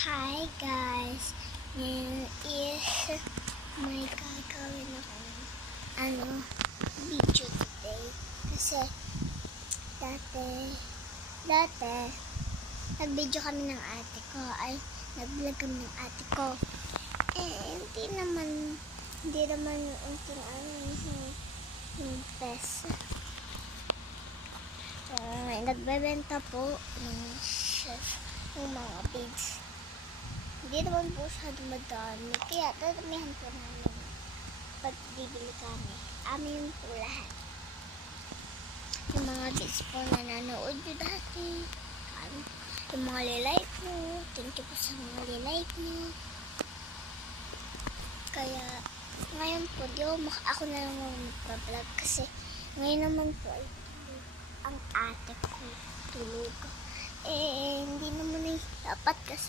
Hi guys, ngayon is may gagawin akong video today kasi dati nag-video kami ng ate ko nag-vlog kami ng ate ko hindi naman yung best. Nagbebenta po ng mga pigs. Hindi naman po siya dumadami. Kaya dadamihan po namin pag bibili kami. Amin po lahat. Yung mga pigs po na nanood nyo dati. Yung mga lilike mo. Thank you po sa mga lilike mo. Kaya ngayon po, ako na lang magpa-vlog kasi ngayon naman po ay ang ate ko tulog. Hindi naman dapat kasi